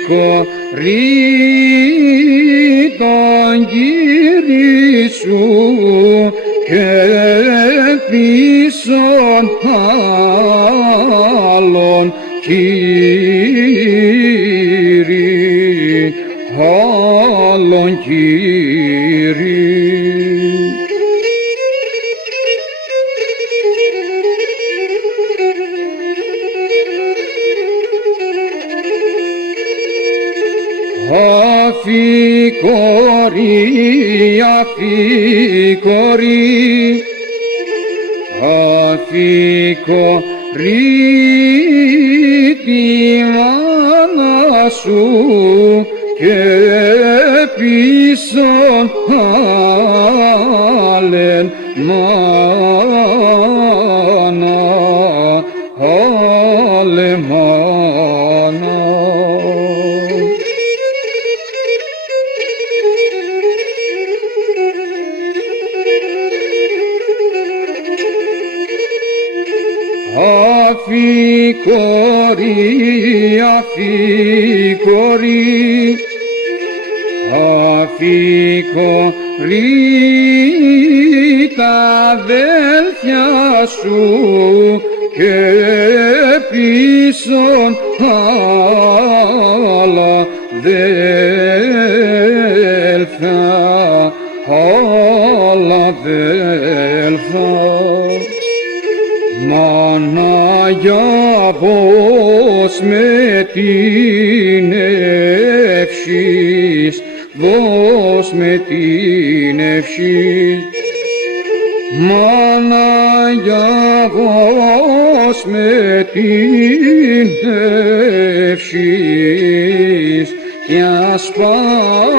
αφικορεί τον Κύρι σου και πίσον άλλον Κύρι, άλλον Κύρι. Αφικορεί τη μάνα σου και πίσον άλλεν μάνα, άλλεν μάνα. Αφικορεί τα αδέλφια σου και πίσον άλλα αδέλφια, άλλα αδέλφια. Μάνα πως με την ευχής, δώσ' με την ευχής. Μάνα πως με την ευχής κι ας πάω